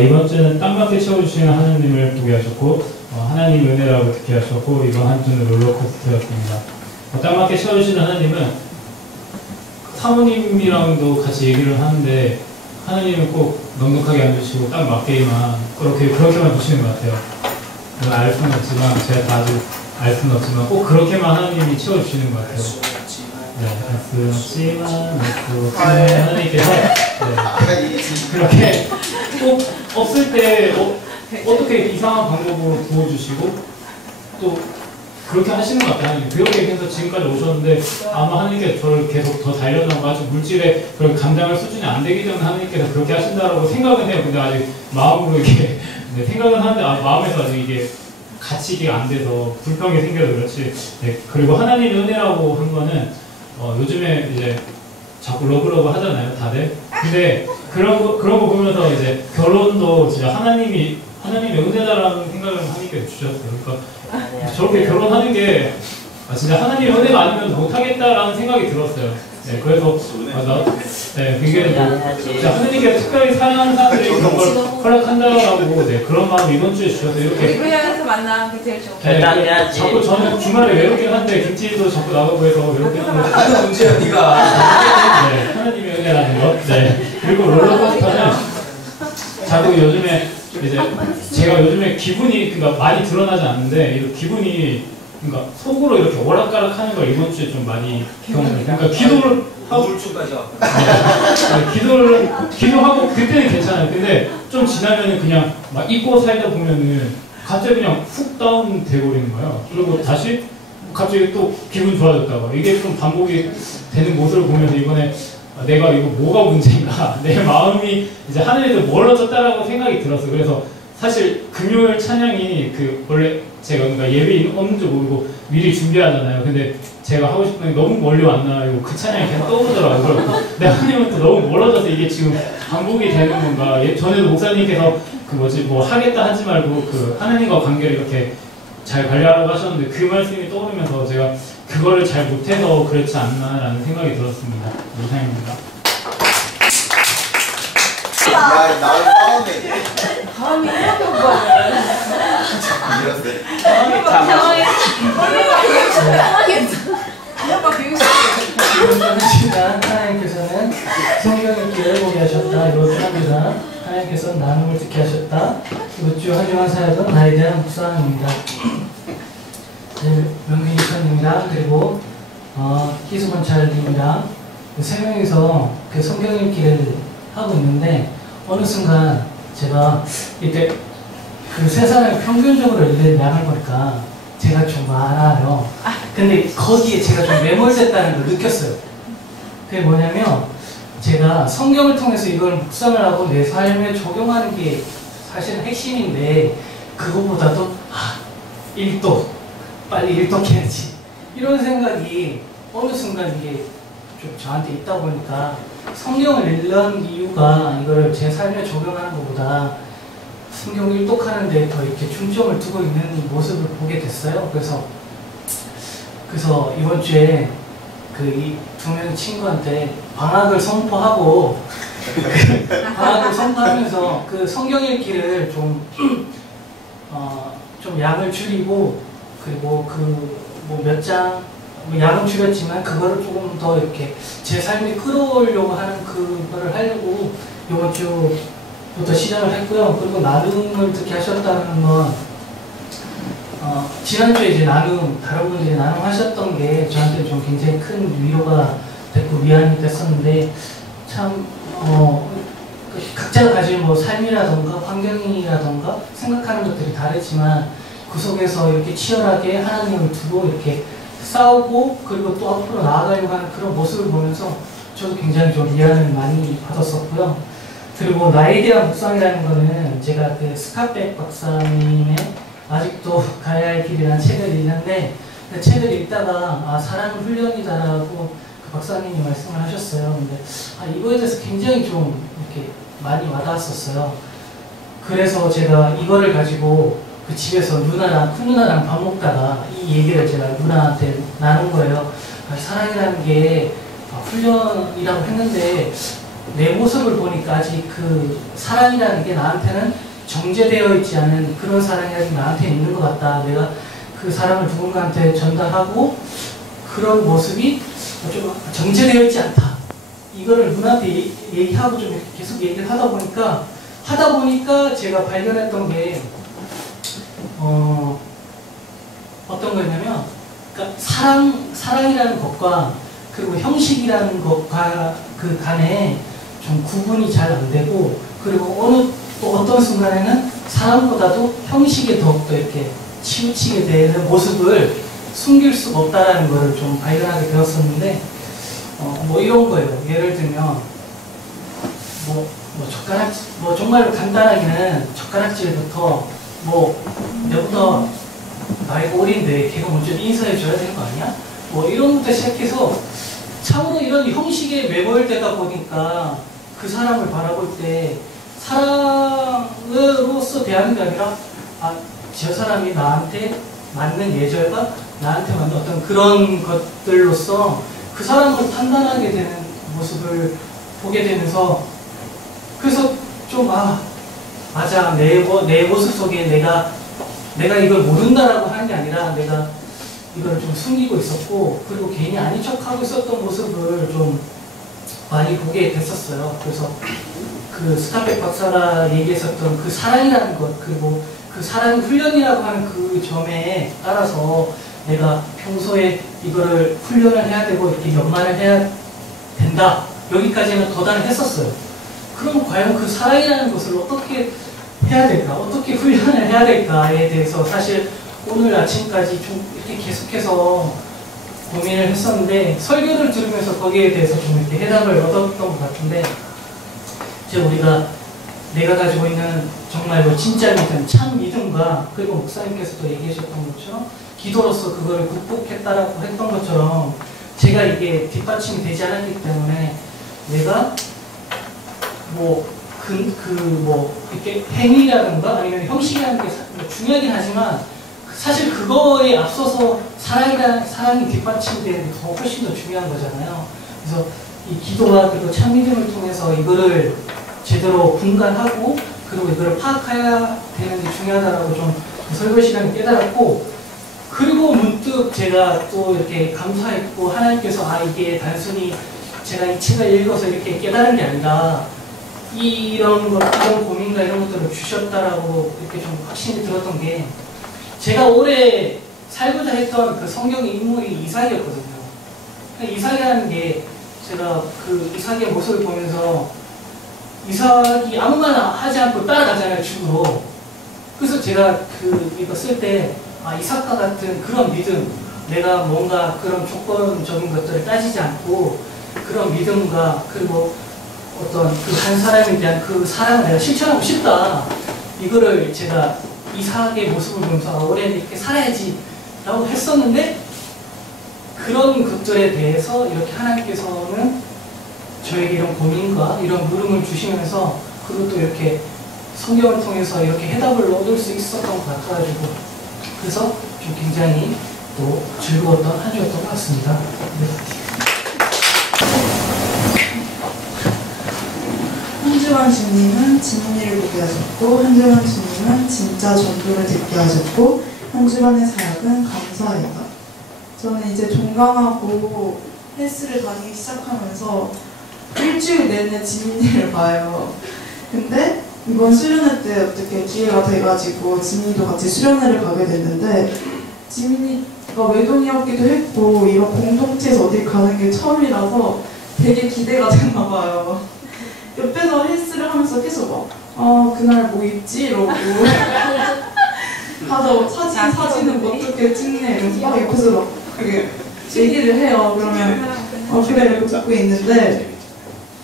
이번 주는 땅밖에 채워주시는 하나님을 보게 하셨고 하나님 은혜라고 듣게 하셨고 이번 한 주는 롤러코스터였습니다. 땅밖에 채워주시는 하나님은 사모님이랑도 같이 얘기를 하는데 하나님은 꼭 넉넉하게 안 주시고 딱 맞게만 그렇게만 주시는 것 같아요. 저는 알 수는 없지만 제가 다 아직 알 수는 없지만 꼭 그렇게만 하나님이 채워주시는 것 같아요. 네, 알 수는 없지만 하나님께서 그렇게 꼭 없을 때 어떻게 이상한 방법으로 부어주시고 또 그렇게 하시는 것 같아요. 그렇게 해서 지금까지 오셨는데 아마 하나님께서 저를 계속 더 달려나고 아직 물질에 그런 감당할 수준이 안 되기 때문에 하나님께서 그렇게 하신다라고 생각은 해요. 근데 아직 마음으로 이게 네, 생각은 하는데 마음에서 아직 이게 같이 이게 안 돼서 불평이 생겨서 그렇지. 네, 그리고 하나님의 은혜라고 한 거는 요즘에 이제 자꾸 러브러브 하잖아요, 다들. 근데 그런 거 보면서 이제 결혼도 진짜 하나님의 은혜다라는 생각을 하나님께서 주셨어요. 그러니까 저렇게 결혼하는 게 진짜 하나님의 은혜가 아니면 못하겠다라는 생각이 들었어요. 네, 그래서 그게 하나님께서 특별히 사랑하는 사람들이 그런 걸 허락한다라고 그런 마음 이번 주에 주셔서 이렇게 우리 교회에서 만난 게 제일 좋은 거. 자꾸 저는 주말에 외롭긴 한데 김치도 자꾸 나가고 해서 외롭긴 한데 하도 문제야 네가. 네, 하나님의 은혜라는 것. 네. 그리고 롤러코스터는 자꾸 요즘에 이제 제가 요즘에 기분이 그러니까 많이 드러나지 않는데 이 기분이 그러니까 속으로 이렇게 오락가락 하는 걸 이번 주에 좀 많이 경험해요. 그러니까 기도를 하고 물줄까지 왔고. 기도하고 그때는 괜찮아요. 근데 좀 지나면은 그냥 막 잊고 살다 보면은 갑자기 그냥 훅 다운 돼버리는 거예요. 그리고 다시 갑자기 또 기분 좋아졌다가 이게 좀 반복이 되는 모습을 보면서 이번에 내가 이거 뭐가 문제인가 내 마음이 이제 하늘에서 멀어졌다라고 생각이 들었어. 그래서 사실 금요일 찬양이 원래 제가 그러니까 예배 없는지 모르고 미리 준비하잖아요. 근데 제가 하고 싶은 게 너무 멀리 왔나 이거 그 찬양이 계속 떠오르더라고요. 근데 하나님은 너무 멀어져서 이게 지금 반복이 되는 건가. 전에도 목사님께서 뭐 하겠다 하지 말고 하나님과 관계를 이렇게 잘 관리하라고 하셨는데 그 말씀이 떠오르면서 제가 그거를 잘 못해서 그렇지 않나라는 생각이 들었습니다. 이상입니다. 야, 나를 싸움해. 다음이 이렇게 오빠는 하나님께서는 성경 읽기를 보게 하셨다. 이것도 합니다. 하나님께서는 나눔을 듣게 하셨다. 이것 주 한주간 사역은 나에 대한 묵상입니다. 명빈이 선입니다. 그리고 희수건 찰님이랑 세 명이서 성경 읽기를 하고 있는데 어느 순간 제가 이때 세상을 평균적으로 읽는 양을 보니까 제가 좀 많아요. 근데 거기에 제가 좀 매몰됐다는 걸 느꼈어요. 그게 뭐냐면 제가 성경을 통해서 이걸 묵상을 하고 내 삶에 적용하는 게 사실은 핵심인데 그것보다도 일독 빨리 일독해야지 이런 생각이 어느 순간 이게 좀 저한테 있다 보니까 성경을 읽는 이유가 이거를 제 삶에 적용하는 것보다 성경 일독하는 데 더 이렇게 중점을 두고 있는 모습을 보게 됐어요. 그래서 이번 주에 이 두 명의 친구한테 방학을 선포하고 방학을 선포하면서 성경 읽기를 좀 양을 줄이고 그리고 몇 장 양은 줄였지만 그거를 조금 더 이렇게 제 삶에 끌어오려고 하는 그거를 하려고 이번 주부터 시작을 했고요. 그리고 나눔을 듣게 하셨다는 건 지난주에 이제 다른 분들이 나눔하셨던 게 저한테 좀 굉장히 큰 위로가 됐고 위안이 됐었는데 참 각자가 가진 삶이라던가 환경이라던가 생각하는 것들이 다르지만 그 속에서 이렇게 치열하게 하나님을 두고 이렇게 싸우고 그리고 또 앞으로 나아가려고 하는 그런 모습을 보면서 저도 굉장히 좀 위안을 많이 받았었고요. 그리고 나에 대한 묵상이라는 거는 제가 스카백 박사님의 아직도 가야 할 길이라는 책을 읽는데 그 책을 읽다가 사랑은 훈련이다라고 그 박사님이 말씀을 하셨어요. 근데 이거에 대해서 굉장히 좀 이렇게 많이 와닿았었어요. 그래서 제가 이거를 가지고 집에서 큰 누나랑 밥 먹다가 이 얘기를 제가 누나한테 나눈 거예요. 사랑이라는 게 훈련이라고 했는데 내 모습을 보니까 아직 그 사랑이라는 게 나한테는 정제되어 있지 않은 그런 사랑이 아직 나한테 있는 것 같다. 내가 그 사랑을 누군가한테 전달하고 그런 모습이 좀 정제되어 있지 않다. 이거를 누나한테 얘기하고 좀 이렇게 계속 얘기를 하다 보니까 제가 발견했던 게 어떤 거냐면 그러니까 사랑이라는 것과 그리고 형식이라는 것과 그 간에 좀 구분이 잘 안 되고 그리고 또 어떤 순간에는 사랑보다도 형식에 더욱더 이렇게 치우치게 되는 모습을 숨길 수가 없다라는 것을 좀 발견하게 되었었는데 뭐 이런 거예요. 예를 들면 뭐 정말로 간단하게는 젓가락질부터 내보다 나이가 어린데 걔가 먼저 인사해줘야 되는 거 아니야? 뭐 이런 것부터 시작해서 참으로 이런 형식에 매몰되다 보니까 그 사람을 바라볼 때 사랑으로서 대하는 게 아니라 저 사람이 나한테 맞는 예절과 나한테 맞는 어떤 그런 것들로서 그 사람을 판단하게 되는 모습을 보게 되면서 그래서 좀 맞아 내 모습 속에 내가 이걸 모른다라고 하는 게 아니라 내가 이걸 좀 숨기고 있었고 그리고 괜히 아닌 척하고 있었던 모습을 좀 많이 보게 됐었어요. 그래서 그 스카펙 박사가 얘기했었던 그 사랑이라는 것 그리고 그 사랑 훈련이라고 하는 그 점에 따라서 내가 평소에 이거를 훈련을 해야 되고 이렇게 연말을 해야 된다 여기까지는 도달을 했었어요. 그럼 과연 그 사랑이라는 것을 어떻게 해야 될까? 어떻게 훈련을 해야 될까에 대해서 사실 오늘 아침까지 좀 이렇게 계속해서 고민을 했었는데 설교를 들으면서 거기에 대해서 좀 이렇게 해답을 얻었던 것 같은데 이제 우리가 내가 가지고 있는 정말로 진짜 믿음, 참 믿음과 그리고 목사님께서도 얘기하셨던 것처럼 기도로서 그거를 극복했다라고 했던 것처럼 제가 이게 뒷받침이 되지 않았기 때문에 내가 이렇게 행위라든가 아니면 형식이라는 게 중요하긴 하지만 사실 그거에 앞서서 사랑이 뒷받침되는 게 더 훨씬 더 중요한 거잖아요. 그래서 이 기도와 그리고 참 믿음을 통해서 이거를 제대로 분간하고 그리고 이거를 파악해야 되는 게 중요하다라고 좀 설교 시간에 깨달았고 그리고 문득 제가 또 이렇게 감사했고 하나님께서 이게 단순히 제가 이 책을 읽어서 이렇게 깨달은 게 아니라 이런 고민과 이런 것들을 주셨다라고 이렇게 좀 확신이 들었던 게 제가 올해 살고자 했던 그 성경의 인물이 이삭이었거든요. 이삭이라는 게 제가 그 이삭의 모습을 보면서 이삭이 아무거나 하지 않고 따라가잖아요, 죽으로. 그래서 제가 이거 쓸 때 이삭과 같은 그런 믿음, 내가 뭔가 그런 조건적인 것들을 따지지 않고 그런 믿음과 그리고 어떤 그 한 사람에 대한 그 사랑을 내가 실천하고 싶다. 이거를 제가 이삭의 모습을 보면서 올해는 이렇게 살아야지 라고 했었는데 그런 것들에 대해서 이렇게 하나님께서는 저에게 이런 고민과 이런 물음을 주시면서 그것도 이렇게 성경을 통해서 이렇게 해답을 얻을 수 있었던 것 같아가지고 그래서 좀 굉장히 또 즐거웠던 한 주였던 것 같습니다. 네. 한주환 주님은 진리를 보게 하셨고 한주환 주님은 진짜 전도를 듣게 하셨고 한주환의 사역은 감사이다. 저는 이제 종강하고 헬스를 다니기 시작하면서 일주일 내내 지민이를 봐요. 근데 이번 수련회 때 어떻게 기회가 돼가지고 지민이도 같이 수련회를 가게 됐는데 지민이가 외동이었기도 했고 이런 공동체에서 어디 가는 게 처음이라서 되게 기대가 됐나 봐요. 옆에서 헬스를 하면서 계속 그날 뭐 입지? 이러고 가서 사진은 어떻게 찍네? 이러면서 막 옆에서 막 그게 얘기를 해요. 그러면 그래 이렇게 듣고 있는데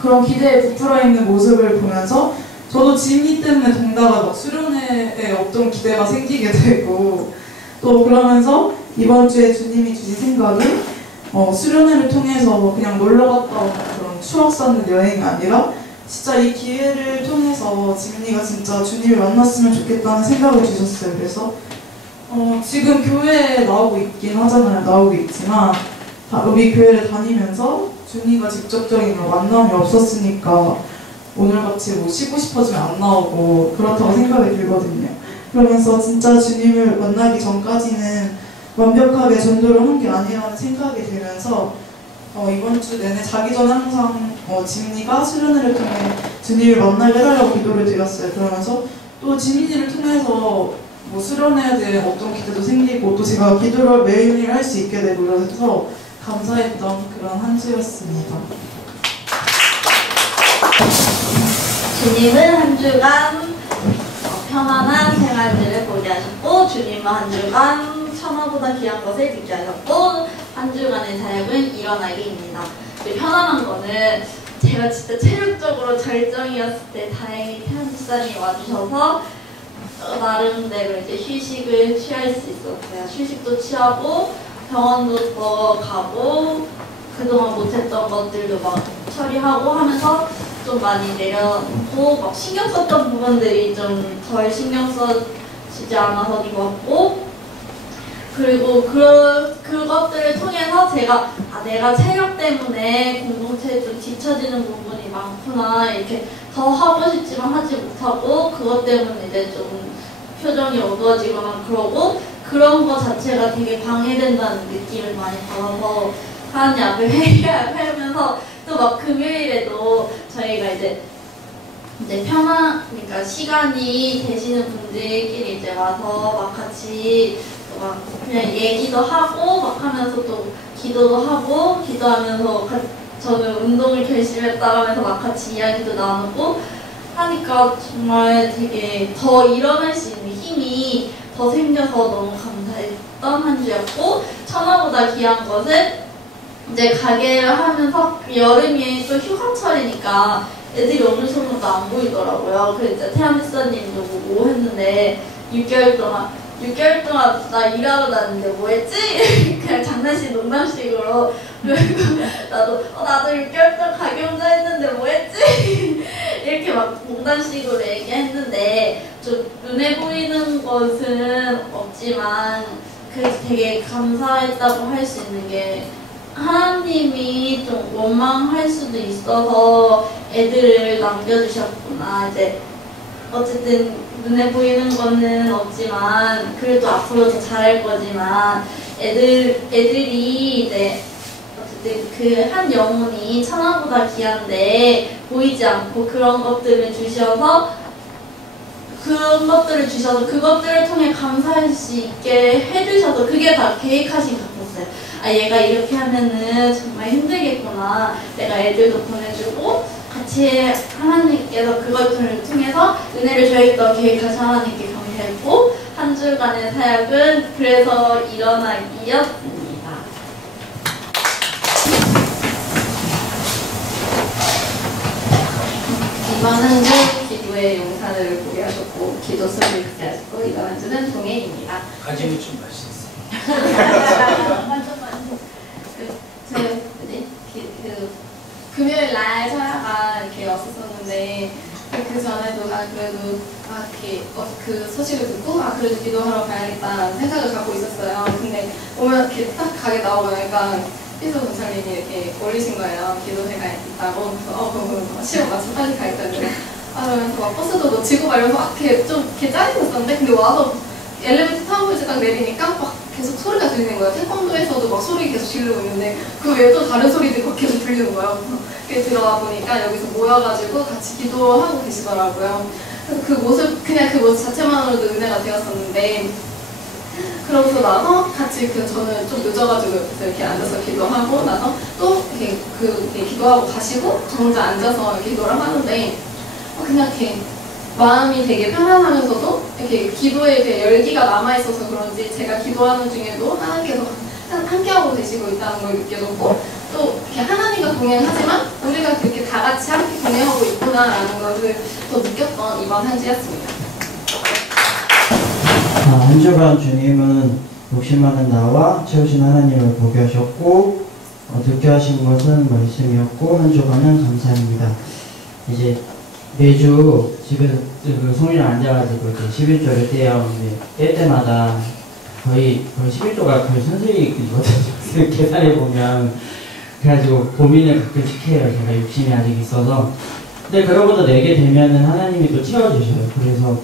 그런 기대에 부풀어 있는 모습을 보면서 저도 지민이 때문에 동다가 막 수련회에 없던 기대가 생기게 되고 또 그러면서 이번 주에 주님이 주신 생각은 수련회를 통해서 그냥 놀러 갔다 온 그런 추억 쌓는 여행이 아니라 진짜 이 기회를 통해서 지민이가 진짜 주님을 만났으면 좋겠다는 생각을 주셨어요. 그래서 지금 교회에 나오고 있긴 하잖아요. 나오고 있지만 우리 교회를 다니면서 준이가 직접적인 만남이 없었으니까 오늘같이 뭐 쉬고 싶어지면 안 나오고 그렇다고 생각이 들거든요. 그러면서 진짜 주님을 만나기 전까지는 완벽하게 전도를 한 게 아니라는 생각이 들면서 이번 주 내내 자기 전에 항상 지민이가 수련회를 통해 주님을 만나게 해달라고 기도를 드렸어요. 그러면서 또 지민이를 통해서 뭐 수련회에 대한 어떤 기대도 생기고 또 제가 기도를 매일매일 할 수 있게 되고 그래서 감사했던 그런 한 주였습니다. 주님은 한 주간 편안한 생활들을 보게 하셨고 주님은 한 주간 천하보다 귀한 것을 듣게 하셨고 한 주간의 사역은 일어나기입니다. 편안한 거는 제가 진짜 체력적으로 절정이었을 때 다행히 태연 집사님이 와주셔서 나름대로 이제 휴식을 취할 수 있었어요. 휴식도 취하고 병원도 더 가고 그동안 못했던 것들도 막 처리하고 하면서 좀 많이 내려놓고 막 신경 썼던 부분들이 좀 덜 신경 써지지 않아서 좋았고 그리고 그것들을 통해서 제가 내가 체력 때문에 공동체에 좀 뒤처지는 부분이 많구나 이렇게 더 하고 싶지만 하지 못하고 그것 때문에 이제 좀 표정이 어두워지거나 그러고 그런 거 자체가 되게 방해된다는 느낌을 많이 받아서 하나님 앞에 회개하면서 또 막 금요일에도 저희가 이제 그러니까 시간이 되시는 분들끼리 이제 와서 막 같이 막 그냥 얘기도 하고 막 하면서 또 기도도 하고 기도하면서 저는 운동을 결심했다고 하면서 막 같이 이야기도 나누고 하니까 정말 되게 더 일어날 수 있는 힘이 더 생겨서 너무 감사했던 한 주였고 천하보다 귀한 것은 이제 가게를 하면서 여름이 또 휴가철이니까 애들이 어느 정도 안 보이더라고요. 그래서 이제 태연 집사님도 보고 했는데 6개월 동안 나 일하러 다녔는데 뭐 했지? 그냥 장난식 농담식으로 그리고 나도 6개월 동안 가게 혼자 했는데 뭐 했지? 이렇게 막 농담식으로 얘기했는데 좀 눈에 보이는 것은 없지만 그래서 되게 감사했다고 할 수 있는 게 하나님이 좀 원망할 수도 있어서 애들을 남겨주셨구나. 이제 어쨌든 눈에 보이는 거는 없지만 그래도 앞으로 더 잘할 거지만 애들이 이제 어쨌든 그 한 영혼이 천하보다 귀한데 보이지 않고 그런 것들을 주셔서 그것들을 통해 감사할 수 있게 해주셔서 그게 다 계획하신 것 같았어요. 얘가 이렇게 하면은 정말 힘들겠구나. 내가 애들도 보내주고 같이 하나님께서 그것들을 통해서 은혜를 줘야겠다고 계획하신 하나님께 감사했고 한 주간의 사역은 그래서 일어나기였습니다. 이번 한 주 기도의 용산을 보게 하셨고 기도 소리를 듣게 하셨고 이번 한 주는 동해입니다. 가지미 좀 맛있어. 금요일 날 서야가 이렇게 왔었었는데 그 전에도 그래도 이렇게 그 소식을 듣고 그래도 기도하러 가야겠다는 생각을 갖고 있었어요. 근데 오면 이렇게 딱 가게 나오니까 피소 경찰님이 이렇게 올리신 거예요. 기도회가 있다고. 그래서 시험 맞춰 빨리 가야겠다 했는데 그러면서 막 버스도 놓치고 가려서 이렇게 좀 이렇게 짜증났었는데 근데 와서 엘리베이터 타고 이제 딱 내리니까 막 계속 소리가 들리는 거예요. 태권도에서도 막 소리 계속 지르고 있는데 그 외에 또 다른 소리들이 막 계속 들리는 거예요. 그래서 들어와 보니까 여기서 모여가지고 같이 기도하고 계시더라고요. 그래서 그 모습 자체만으로도 은혜가 되었었는데 그러고 나서 같이 저는 좀 늦어가지고 옆에서 이렇게 앉아서 기도하고 나서 또 이렇게 기도하고 가시고 저 혼자 앉아서 기도를 하는데 그냥 이렇게 마음이 되게 편안하면서도 이렇게 기도에 이렇게 열기가 남아있어서 그런지 제가 기도하는 중에도 하나님께서 함께하고 계시고 있다는 걸 느껴졌고 또 이렇게 하나님과 동행하지만 우리가 그렇게 다 같이 함께 동행하고 있구나라는 것을 또 느꼈던 이번 한 주였습니다. 한 주간 주님은 욕심 많은 나와 채우신 하나님을 보게 하셨고 듣게 하신 것은 말씀이었고 한 주간은 감사입니다. 이제 매주 집에서 송이랑 앉아가지고 이렇게 11조를 떼요. 근데 뗄 때마다 거의 11조가 거의 선생이거든요. 계산해보면 그래가지고 고민을 가끔씩 해요. 제가 욕심이 아직 있어서. 근데 그러고도 내게 되면은 하나님이 또 채워주셔요. 그래서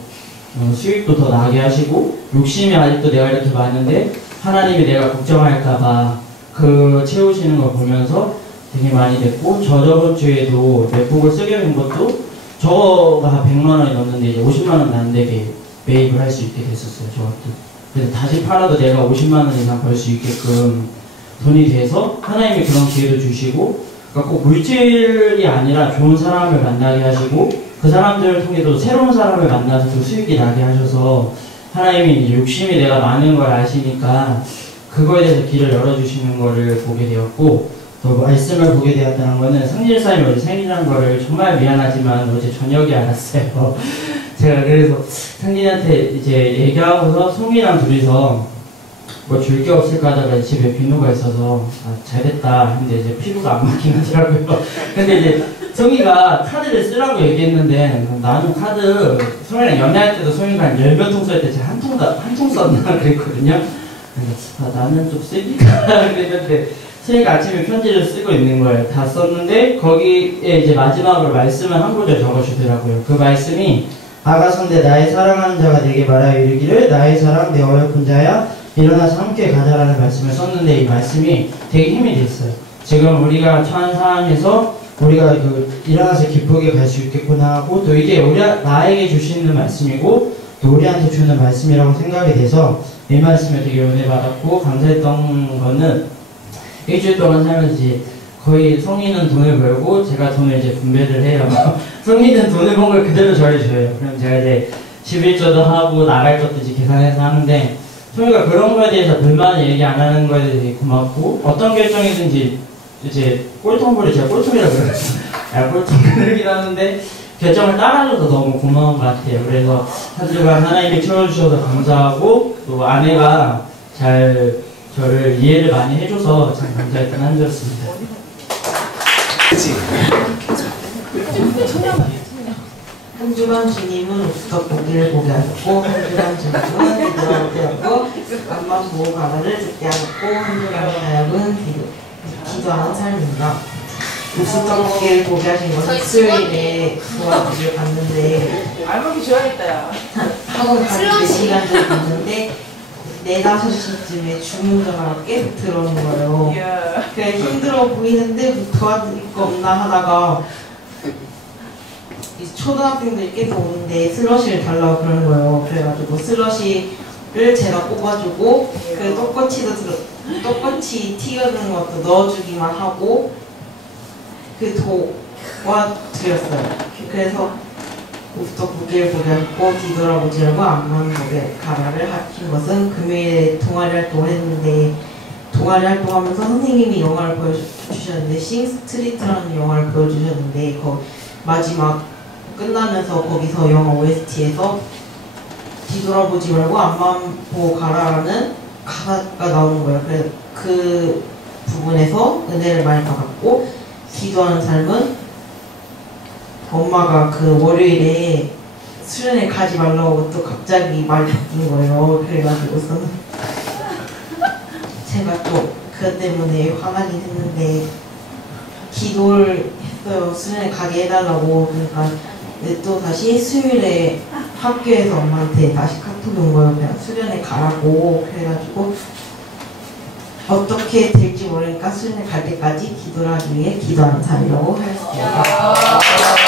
수익도 더 나게 하시고, 욕심이 아직도 내가 이렇게 많은데 하나님이 내가 걱정할까봐 그 채우시는 걸 보면서 되게 많이 됐고, 저번 주에도 맥북을 쓰게 된 것도 저거가 100만 원이 넘는데 이제 50만 원 안 되게 매입을 할 수 있게 됐었어요. 저것도. 그래서 다시 팔아도 내가 50만 원 이상 벌 수 있게끔 돈이 돼서 하나님이 그런 기회도 주시고, 그러니까 꼭 물질이 아니라 좋은 사람을 만나게 하시고, 그 사람들을 통해 또 새로운 사람을 만나서 또 수익이 나게 하셔서 하나님이 이제 욕심이 내가 많은 걸 아시니까 그거에 대해서 길을 열어주시는 거를 보게 되었고, 또 말씀을 보게 되었다는 거는 성질사님이 어제 생일이라는 거를 정말 미안하지만 어제 저녁에 알았어요. 제가 그래서 상진이한테 이제 얘기하고서 송이랑 둘이서 뭐 줄 게 없을까 하다가 집에 비누가 있어서 잘됐다 근데 이제 피부가 안 맞긴 하더라고요. 근데 이제 송이가 카드를 쓰라고 얘기했는데 나는 카드 송이랑 연애할 때도 송이가 한 10몇 통 쓸 때 제가 한 통 썼나 그랬거든요. 그래서 나는 좀 쓰니까 그랬는데 송이가 아침에 편지를 쓰고 있는 거예요. 다 썼는데 거기에 이제 마지막으로 말씀을 한 구절 적어주더라고요. 그 말씀이 아가선대 나의 사랑하는 자가 내게 말하여 이르기를 나의 사랑 내 어여쁜 자야 일어나서 함께 가자라는 말씀을 썼는데 이 말씀이 되게 힘이 됐어요. 지금 우리가 처한 상황에서 우리가 일어나서 기쁘게 갈 수 있겠구나 하고 또 이게 나에게 주시는 말씀이고 또 우리한테 주는 말씀이라고 생각이 돼서 이 말씀에 되게 은혜 받았고 감사했던 거는 일주일 동안 살면서 이제 거의 성인은 돈을 벌고 제가 돈을 이제 분배를 해요. 성인은 돈을 번 걸 그대로 저를 줘요. 그럼 제가 이제 11조도 하고 나갈 것도 이제 계산해서 하는데 성이가 그런 거에 대해서 불만을 얘기 안 하는 거에 대해서 되게 고맙고 어떤 결정이든지 이제 꼴통벌이 제가 꼴통이라고 그러죠. 꼴통이긴 하는데 결정을 따라줘서 너무 고마운 것 같아요. 그래서 한 주간 하나님이 채워주셔서 감사하고 또 아내가 잘 저를 이해를 많이 해줘서 참 감사했던 한 주였습니다. 한 주간 주님은 우스터 고기를 보게 하셨고 한 주간 주님은 기도하게 하고 앞만 보고 가라를 듣게 하셨고 한 주간 사역은 기도하는 삶입니다. 우스터 고기를 보게 하신 것은 수요일에 도와주기를 갔는데 알먹이 줘야겠다 야. 학원 가기 4시간 전에 갔는데 4, 5시쯤에 주문 전화가 계속 들어오는 거예요. 그래 힘들어 보이는데 뭐 도와드릴 거 없나 하다가 초등학생들이 계속 오는데 슬러시를 달라고 그러는 거예요. 그래가지고 슬러시를 제가 뽑아주고 그 떡꼬치 튀겨는 것도 넣어주기만 하고 그 도와드렸어요. 그래서 우스터 고기를 보게 하고 뒤돌아보지라고 앞만 보게 가라를 하신 것은 금요일에 동아리 활동을 했는데 동아리 활동하면서 선생님이 영화를 보여주셨는데 싱스트리트라는 영화를 보여주셨는데 마지막 끝나면서 거기서 영화 OST에서 뒤돌아보지 말고 앞만 보고 가라라는 가사가 나오는 거예요. 그래서 그 부분에서 은혜를 많이 받았고 기도하는 삶은 엄마가 그 월요일에 수련회 가지 말라고 또 갑자기 말이 바뀐 거예요. 그래가지고서는 제가 또 그것 때문에 화나긴 했는데 기도를 했어요. 수련회 가게 해달라고. 그러니까 또 다시 수요일에 학교에서 엄마한테 다시 카톡이 온 거예요. 그냥 수련회 가라고. 그래가지고 어떻게 될지 모르니까 수련회 갈 때까지 기도를 하기 위해 기도하는 삶이라고 할 수 있습니다.